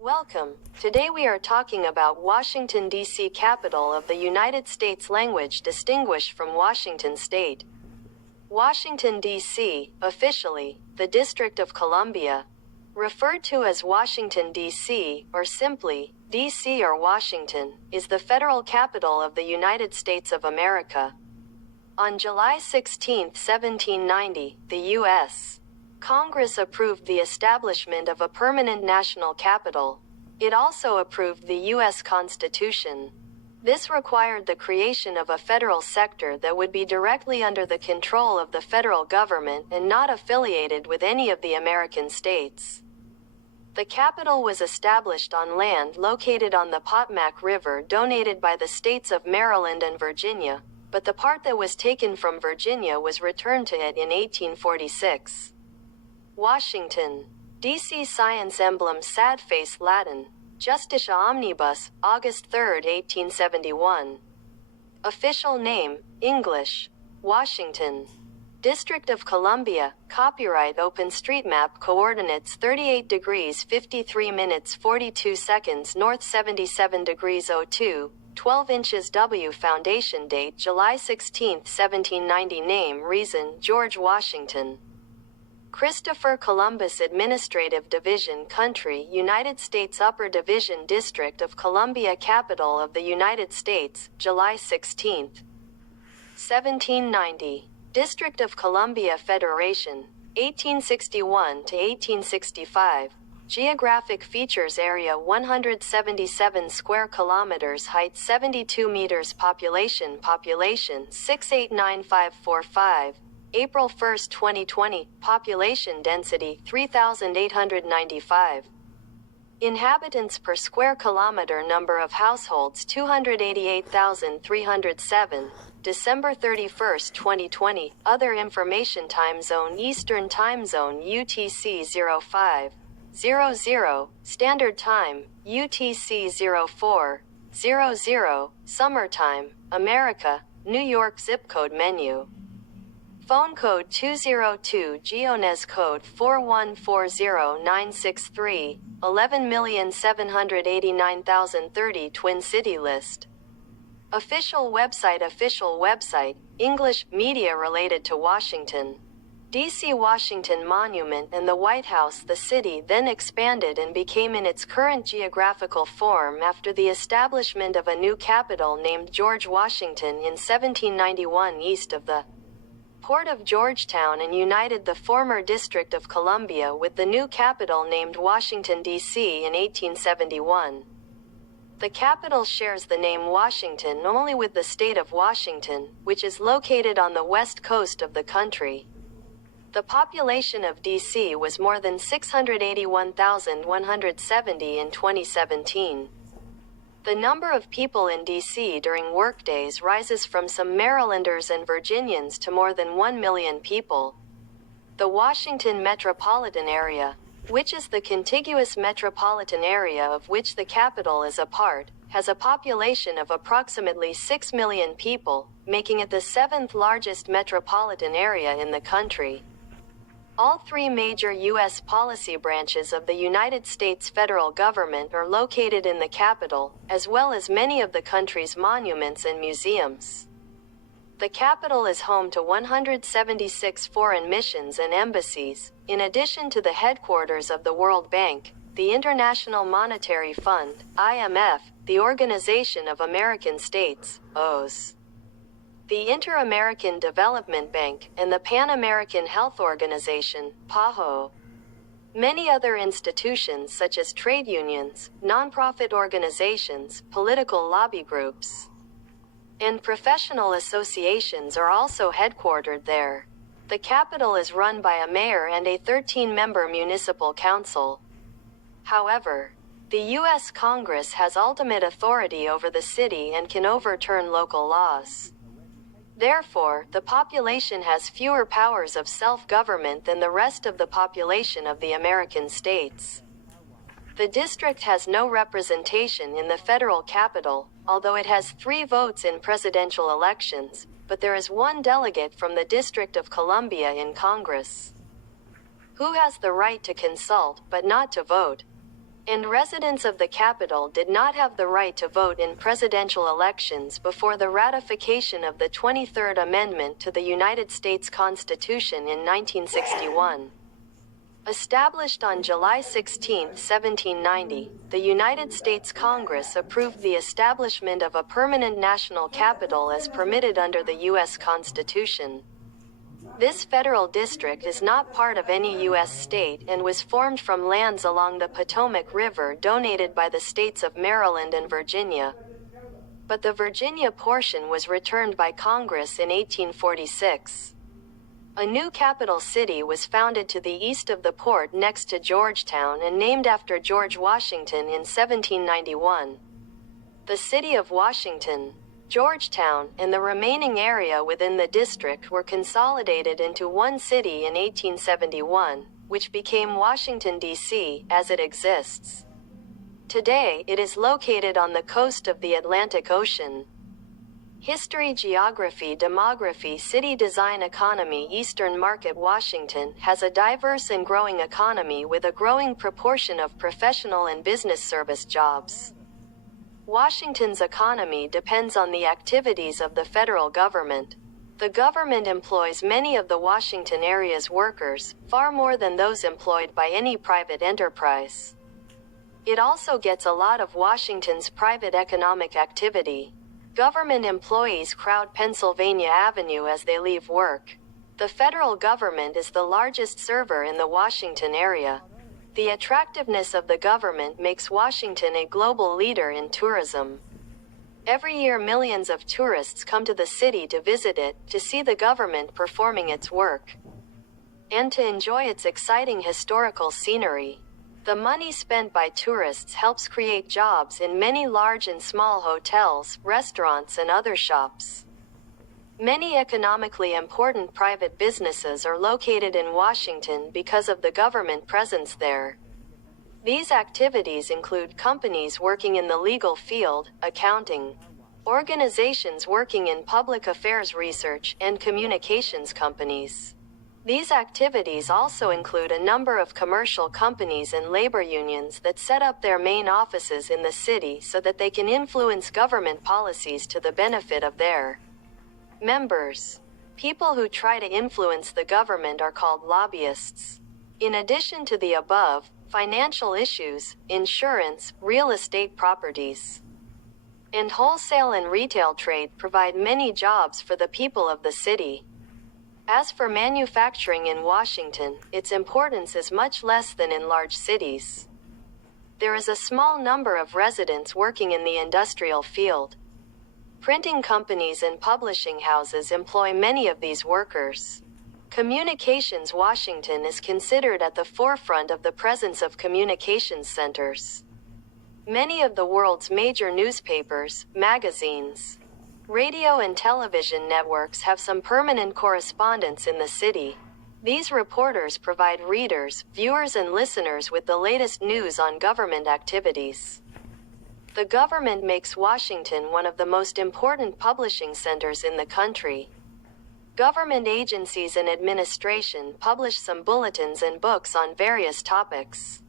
Welcome. Today we are talking about Washington, D.C., capital of the United States, language distinguished from Washington State. Washington, D.C., officially, the District of Columbia, referred to as Washington, D.C., or simply, D.C. or Washington, is the federal capital of the United States of America. On July 16, 1790, the U.S. Congress approved the establishment of a permanent national capital. It also approved the U.S. Constitution. This required the creation of a federal sector that would be directly under the control of the federal government and not affiliated with any of the American states. The capital was established on land located on the Potomac River donated by the states of Maryland and Virginia, but the part that was taken from Virginia was returned to it in 1846. Washington, D.C. Science emblem sad face Latin, Justitia Omnibus, August 3, 1871. Official name, English, Washington. District of Columbia, copyright OpenStreetMap coordinates 38 degrees 53 minutes 42 seconds north 77 degrees 02, 12 inches W. Foundation date July 16, 1790. Name reason George Washington. Christopher Columbus Administrative Division Country United States Upper Division District of Columbia Capital of the United States, July 16, 1790. District of Columbia Federation, 1861 to 1865. Geographic features area 177 square kilometers, height 72 meters, population 689,545. April 1, 2020, population density 3,895. Inhabitants per square kilometer, number of households 288,307. December 31, 2020. Other information: time zone Eastern Time Zone UTC 05:00, Standard Time UTC 04:00, Summertime, America, New York. Zip code menu. Phone code 202, GEONES code 4140963, 11,789,030. Twin City list. Official website, English, media related to Washington, D.C. Washington Monument and the White House. The city then expanded and became in its current geographical form after the establishment of a new capital named George Washington in 1791 east of the Port of Georgetown, and united the former District of Columbia with the new capital named Washington, D.C. in 1871. The capital shares the name Washington only with the state of Washington, which is located on the west coast of the country. The population of D.C. was more than 681,170 in 2017. The number of people in D.C. during workdays rises from some Marylanders and Virginians to more than 1 million people. The Washington metropolitan area, which is the contiguous metropolitan area of which the capital is a part, has a population of approximately 6 million people, making it the seventh largest metropolitan area in the country. All three major U.S. policy branches of the United States federal government are located in the capital, as well as many of the country's monuments and museums. The capital is home to 176 foreign missions and embassies, in addition to the headquarters of the World Bank, the International Monetary Fund, IMF, the Organization of American States, OAS, the Inter-American Development Bank, and the Pan-American Health Organization, PAHO. Many other institutions such as trade unions, nonprofit organizations, political lobby groups, and professional associations are also headquartered there. The capital is run by a mayor and a 13-member municipal council. However, the U.S. Congress has ultimate authority over the city and can overturn local laws. Therefore, the population has fewer powers of self-government than the rest of the population of the American states. The district has no representation in the federal capital, although it has 3 votes in presidential elections, but there is 1 delegate from the District of Columbia in Congress. Who has the right to consult but not to vote? And residents of the capital did not have the right to vote in presidential elections before the ratification of the 23rd Amendment to the United States Constitution in 1961. Established on July 16, 1790, the United States Congress approved the establishment of a permanent national capital as permitted under the U.S. Constitution. This federal district is not part of any U.S. state and was formed from lands along the Potomac River donated by the states of Maryland and Virginia. But the Virginia portion was returned by Congress in 1846. A new capital city was founded to the east of the port next to Georgetown and named after George Washington in 1791. The city of Washington, Georgetown, and the remaining area within the district were consolidated into one city in 1871, which became Washington, D.C., as it exists. Today, it is located on the coast of the Atlantic Ocean. History, Geography, Demography, City Design, Economy. Eastern Market. Washington has a diverse and growing economy with a growing proportion of professional and business service jobs. Washington's economy depends on the activities of the federal government. The government employs many of the Washington area's workers, far more than those employed by any private enterprise. It also gets a lot of Washington's private economic activity. Government employees crowd Pennsylvania Avenue as they leave work. The federal government is the largest server in the Washington area. The attractiveness of the government makes Washington a global leader in tourism. Every year millions of tourists come to the city to visit it, to see the government performing its work, and to enjoy its exciting historical scenery. The money spent by tourists helps create jobs in many large and small hotels, restaurants, and other shops. Many economically important private businesses are located in Washington because of the government presence there. These activities include companies working in the legal field, accounting, organizations working in public affairs research, and communications companies. These activities also include a number of commercial companies and labor unions that set up their main offices in the city so that they can influence government policies to the benefit of their members. People who try to influence the government are called lobbyists. In addition to the above, financial issues, insurance, real estate properties, and wholesale and retail trade provide many jobs for the people of the city. As for manufacturing in Washington, its importance is much less than in large cities. There is a small number of residents working in the industrial field. Printing companies and publishing houses employ many of these workers. Communications. Washington is considered at the forefront of the presence of communications centers. Many of the world's major newspapers, magazines, radio and television networks have some permanent correspondents in the city. These reporters provide readers, viewers, and listeners with the latest news on government activities. The government makes Washington one of the most important publishing centers in the country. Government agencies and administration publish some bulletins and books on various topics.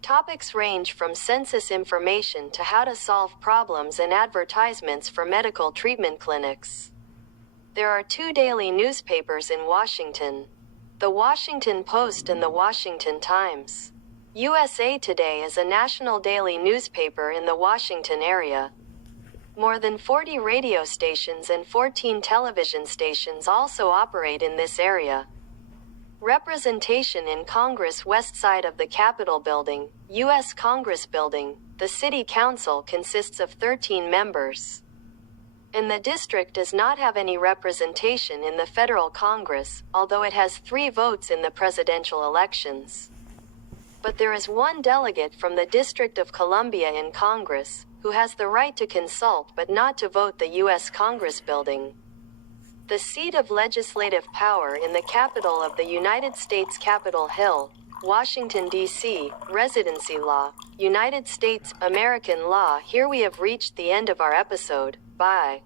Topics range from census information to how to solve problems and advertisements for medical treatment clinics. There are 2 daily newspapers in Washington: The Washington Post and The Washington Times. USA Today is a national daily newspaper in the Washington area. More than 40 radio stations and 14 television stations also operate in this area. Representation in Congress. West side of the Capitol Building, U.S. Congress Building, the City Council consists of 13 members. And the district does not have any representation in the federal Congress, although it has 3 votes in the presidential elections. But there is 1 delegate from the District of Columbia in Congress, who has the right to consult but not to vote. The U.S. Congress Building, the seat of legislative power in the capital of the United States. Capitol Hill, Washington, D.C., Residency Law, United States, American Law. Here we have reached the end of our episode. Bye.